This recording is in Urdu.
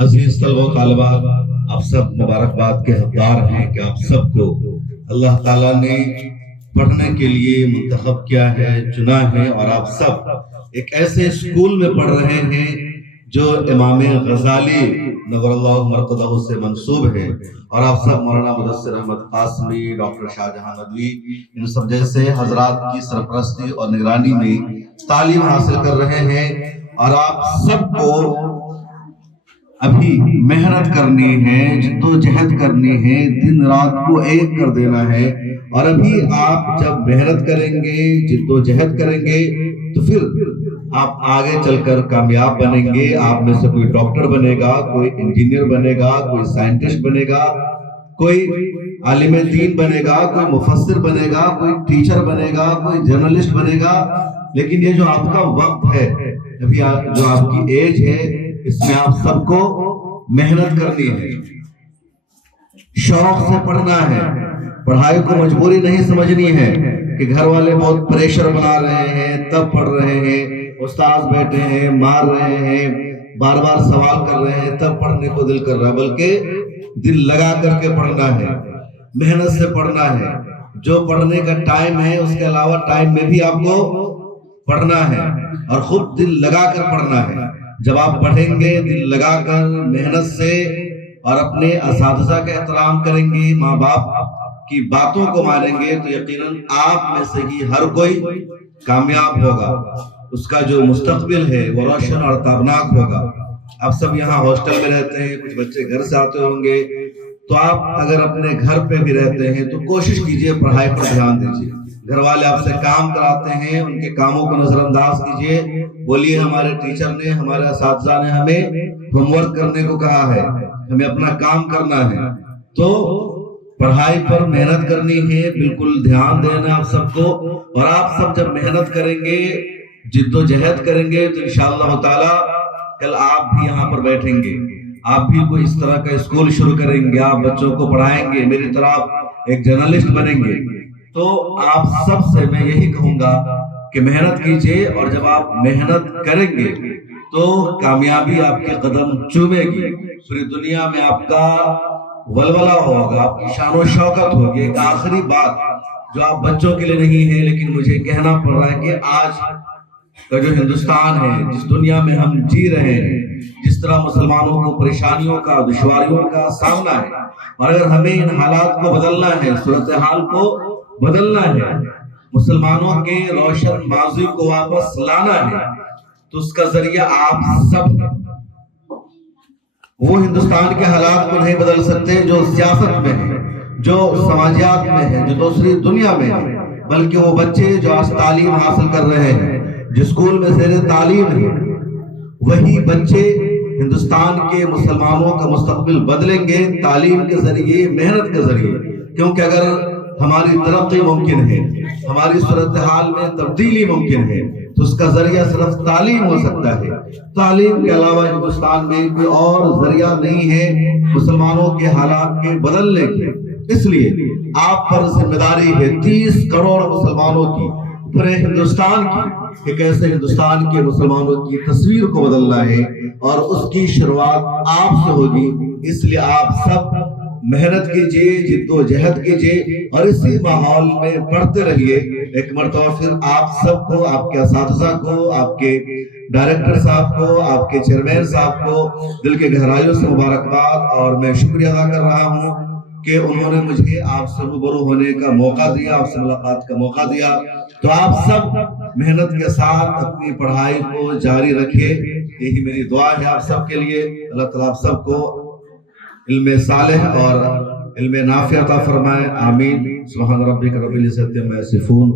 عزیز طلبہ و طالبات، آپ سب مبارکباد کے حقدار ہیں کہ آپ سب کو اللہ تعالیٰ نے پڑھنے کے لیے منتخب کیا ہے، چنا ہے، اور آپ سب ایک ایسے اسکول میں پڑھ رہے ہیں جو امام غزالی نور اللہ مرقدہ سے منسوب ہے، اور آپ سب مولانا مدثر احمد قاسمی، ڈاکٹر شاہجہاں ندوی، ان سب جیسے حضرات کی سرپرستی اور نگرانی میں تعلیم حاصل کر رہے ہیں، اور آپ سب کو ابھی محنت کرنی ہے، جد و جہد کرنی ہے، دن رات کو ایک کر دینا ہے، اور ابھی آپ جب محنت کریں گے، جد و جہد کریں گے، تو پھر آپ آگے چل کر کامیاب بنیں گے۔ آپ میں سے کوئی ڈاکٹر بنے گا، کوئی انجینئر بنے گا، کوئی سائنٹسٹ بنے گا، کوئی عالم دین بنے گا، کوئی مفسر بنے گا، کوئی ٹیچر بنے گا، کوئی جرنلسٹ بنے گا۔ لیکن یہ جو آپ کا وقت ہے، ابھی جو آپ کی ایج ہے، اس میں آپ سب کو محنت کرنی ہے، شوق سے پڑھنا ہے، پڑھائی کو مجبوری نہیں سمجھنی ہے کہ گھر والے بہت پریشر بنا رہے ہیں تب پڑھ رہے ہیں، استاذ بیٹھے ہیں مار رہے ہیں، بار بار سوال کر رہے ہیں تب پڑھنے کو دل کر رہا ہے، بلکہ دل لگا کر کے پڑھنا ہے، محنت سے پڑھنا ہے۔ جو پڑھنے کا ٹائم ہے اس کے علاوہ ٹائم میں بھی آپ کو پڑھنا ہے، اور خود دل لگا کر پڑھنا ہے۔ جب آپ پڑھیں گے دل لگا کر، محنت سے، اور اپنے اساتذہ کا احترام کریں گے، ماں باپ کی باتوں کو مانیں گے، تو یقیناً آپ میں سے ہی ہر کوئی کامیاب ہوگا، اس کا جو مستقبل ہے وہ روشن اور تابناک ہوگا۔ آپ سب یہاں ہاسٹل میں رہتے ہیں، کچھ بچے گھر سے آتے ہوں گے، تو آپ اگر اپنے گھر پہ بھی رہتے ہیں تو کوشش کیجئے پڑھائی پر دھیان دیجئے۔ گھر والے آپ سے کام کراتے ہیں، ان کے کاموں کو نظر انداز کیجئے، بولیے ہمارے ٹیچر نے، ہمارے اساتذہ نے ہمیں ہوم ورک کرنے کو کہا ہے، ہمیں اپنا کام کرنا ہے، تو پڑھائی پر محنت کرنی ہے، بالکل دھیان دینا آپ سب کو۔ اور آپ سب جب محنت کریں گے، جد و جہد کریں گے، تو انشاءاللہ تعالی کل آپ بھی یہاں پر بیٹھیں گے، آپ بھی کوئی اس طرح کا اسکول شروع کریں گے، آپ بچوں کو پڑھائیں گے، میری طرح ایک جرنلسٹ بنیں گے۔ تو آپ سب سے میں یہی کہوں گا کہ محنت کیجئے، اور جب آپ محنت کریں گے تو کامیابی آپ کے قدم چومے گی، پوری دنیا میں آپ کا ولولہ ہوگا، آپ کی شان و شوکت ہوگی۔ ایک آخری بات جو آپ بچوں کے لیے نہیں ہے لیکن مجھے کہنا پڑ رہا ہے کہ آج کا جو ہندوستان ہے، جس دنیا میں ہم جی رہے ہیں، جس طرح مسلمانوں کو پریشانیوں کا، دشواریوں کا سامنا ہے، اور اگر ہمیں ان حالات کو بدلنا ہے، صورتحال کو بدلنا ہے، مسلمانوں کے روشن ماضی کو واپس لانا ہے، تو اس کا ذریعہ آپ سب ہیں۔ وہ ہندوستان کے حالات کو نہیں بدل سکتے جو سیاست میں ہیں، جو سماجیات میں ہیں، جو دوسری دنیا میں ہیں، بلکہ وہ بچے جو آج تعلیم حاصل کر رہے ہیں، جو اسکول میں زیر تعلیم ہیں، وہی بچے ہندوستان کے مسلمانوں کا مستقبل بدلیں گے، تعلیم کے ذریعے، محنت کے ذریعے۔ کیونکہ اگر ہماری ترقی ممکن ہے، ہماری صورتحال میں تبدیلی ممکن ہے، تو اس کا ذریعہ صرف تعلیم ہو سکتا ہے۔ تعلیم کے علاوہ ہندوستان میں کوئی اور ذریعہ نہیں ہے مسلمانوں کے حالات کے بدلنے کی۔ اس لیے آپ پر ذمہ داری ہے 30 کروڑ مسلمانوں کی، پورے ہندوستان کی، ایک ایسے ہندوستان کے مسلمانوں کی تصویر کو بدلنا ہے، اور اس کی شروعات آپ سے ہوگی۔ اس لیے آپ سب محنت کیجئے، جد و جہد کیجئے، اور اسی ماحول میں پڑھتے رہیے۔ ایک مرتبہ پھر آپ سب کو، آپ کے اساتذہ کو، آپ کے ڈائریکٹر صاحب کو، آپ کے چیئرمین صاحب کو دل کے گہرائیوں سے مبارکباد، اور میں شکریہ ادا کر رہا ہوں کہ انہوں نے مجھے آپ سے روبرو ہونے کا موقع دیا، آپ سے ملاقات کا موقع دیا۔ تو آپ سب محنت کے ساتھ اپنی پڑھائی کو جاری رکھیں، یہی میری دعا ہے آپ سب کے لیے۔ اللہ تعالیٰ آپ سب کو علم صالح اور علم نافع عطا فرمائے، آمین۔ سبحان ربک رب العزت عما یصفون۔